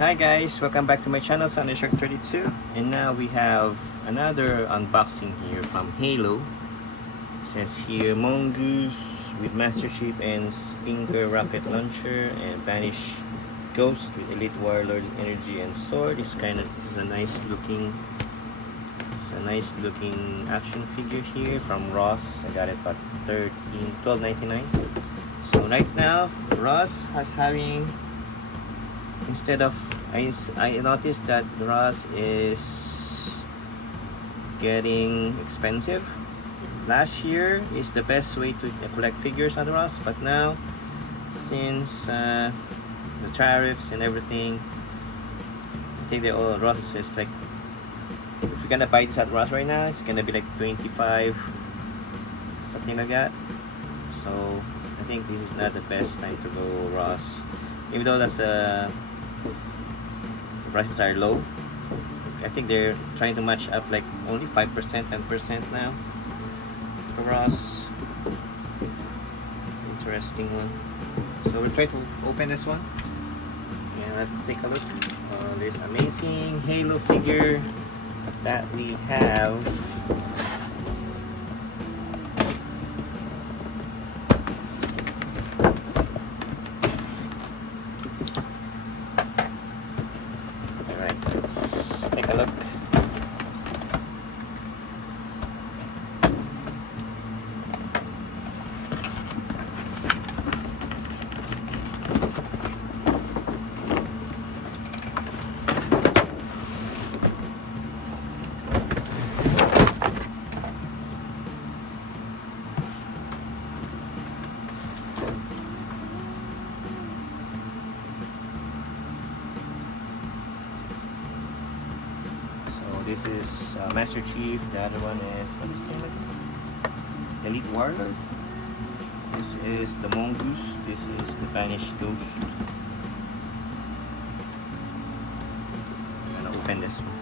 Hi guys, welcome back to my channel, SunnyShark32, and now we have another unboxing here from Halo. It says here Mongoose with Master Chief and Stinger rocket launcher, and Vanish Ghost with Elite Warlord energy and sword. This is a nice looking action figure here from Ross. I got it at $12.99. So right now Ross is having, instead of, I noticed that Ross is getting expensive. Last year is the best way to collect figures on Ross, but now since the tariffs and everything, I think the Ross is just like, if you're gonna buy this at Ross right now, it's gonna be like 25, something like that. So I think this is not the best time to go Ross, even though that's the prices are low. I think they're trying to match up like only 5%, 10% now for Ross. Interesting one. So we'll try to open this one and let's take a look. This amazing Halo figure that we have. Let's take a look. This is Master Chief. The other one is, what is the name? Elite Warlord. This is the Mongoose. This is the Vanish Ghost. I'm gonna open this one.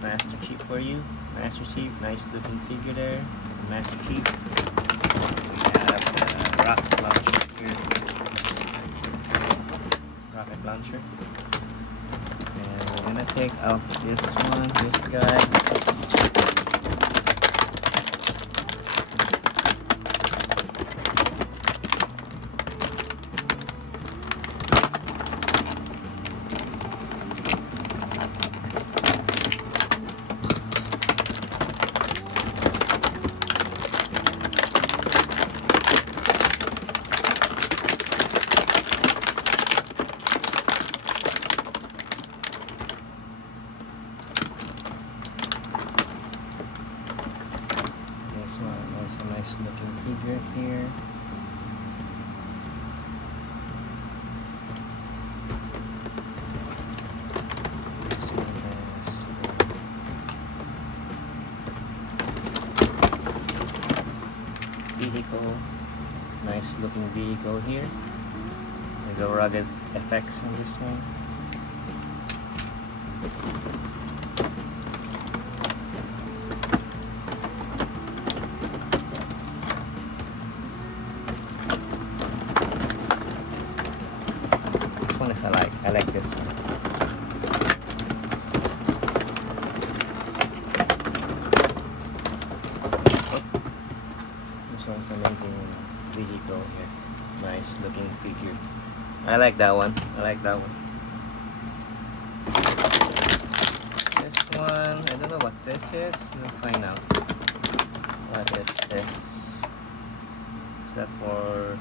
Master Chief for you. Master Chief, nice looking figure there. Master Chief. We have a rocket launcher here. Rocket launcher. And we're gonna take out this one, this guy. A nice looking figure here. This one has vehicle, nice looking vehicle here. There's a rugged effects on this one. I like this one. This one's amazing vehicle here. Nice looking figure. I like that one. This one, I don't know what this is. We'll find out. What is this? Is that for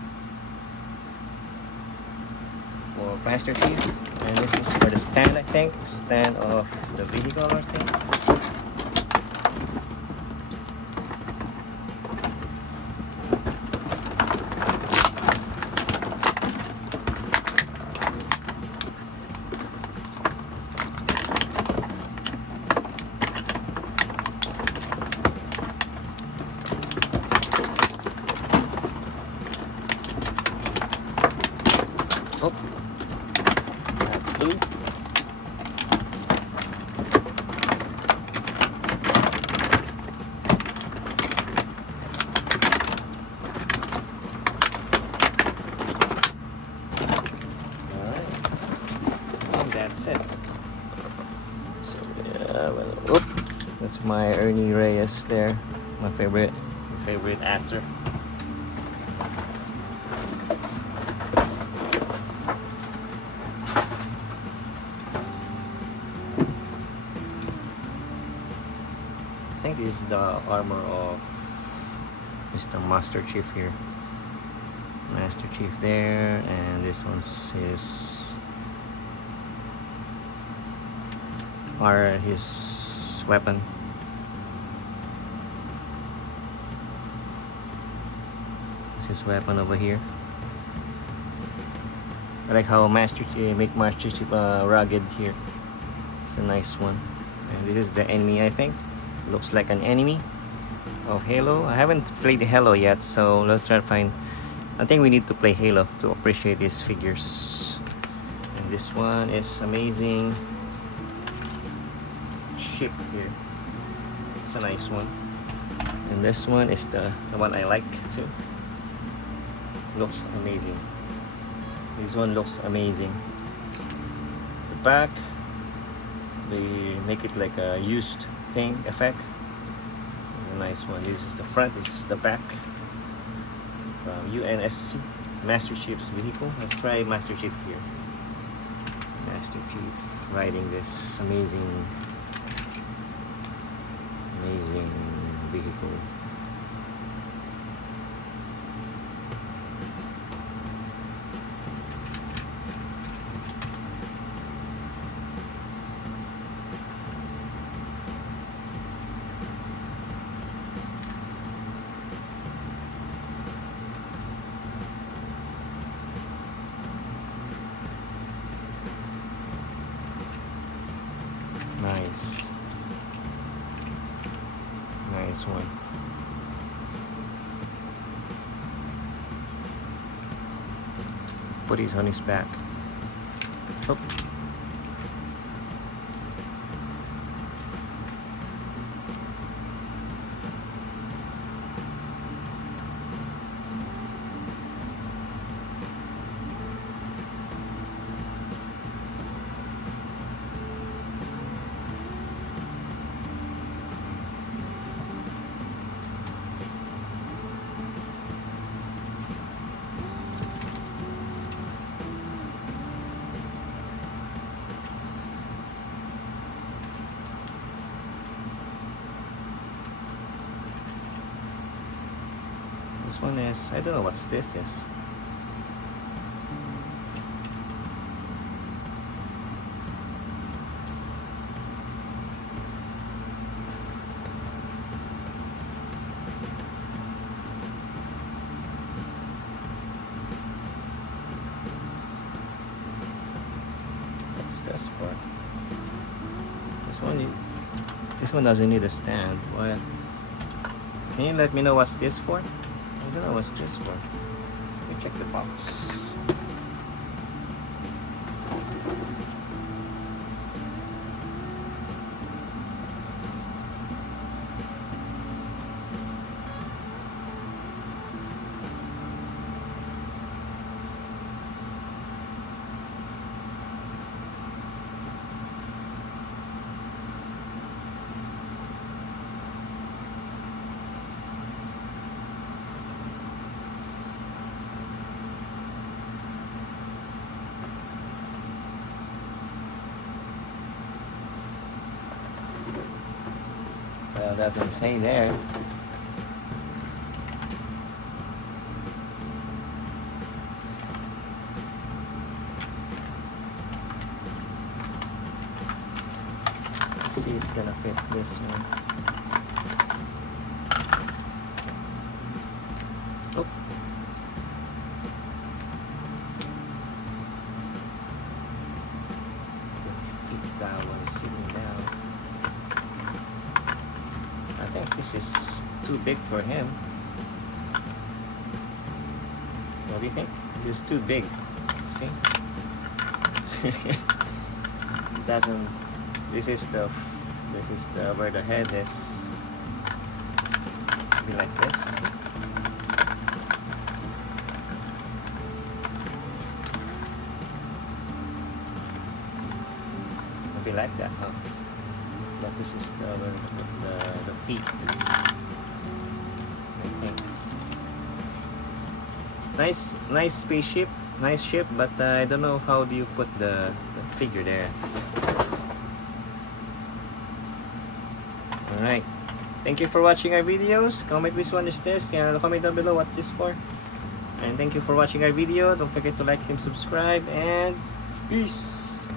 Master Chief? And this is for the stand, I think. Stand of the vehicle, I think. Oh, that's blue. Alright, and that's it. So yeah, well, oop, that's my Ernie Reyes there, my favorite actor. I think this is the armor of Mr. Master Chief here. Master Chief there, and this one's his weapon. It's his weapon over here. I like how Master Chief make Master Chief rugged here. It's a nice one. And this is the enemy, I think. Looks like an enemy of Halo. I haven't played Halo yet, so let's try to find. I think we need to play Halo to appreciate these figures. And this one is amazing ship here. It's a nice one. And this one is the one I like too. Looks amazing. This one looks amazing. The back, they make it like a used thing effect. It's a nice one. This is the front, this is the back. From UNSC, Master Chief's vehicle. Let's try Master Chief here. Master Chief riding this amazing vehicle. Nice one. Put it on his back. Oh. This one is, I don't know what this is. What's this for? This one doesn't need a stand. What? Can you let me know what's this for? I don't know what's this for. Let me check the box. Well, it doesn't say there. this one. Oh. That one is sitting down. I think this is too big for him. What do you think? This is too big. See? Doesn't. This is the where the head is. Be like this. Be like that, huh? But this is the feet. I think. Nice spaceship, nice ship, but I don't know how do you put the figure there. Alright, thank you for watching our videos. Comment which one is this, comment down below what's this for. And thank you for watching our video. Don't forget to like and subscribe, and peace.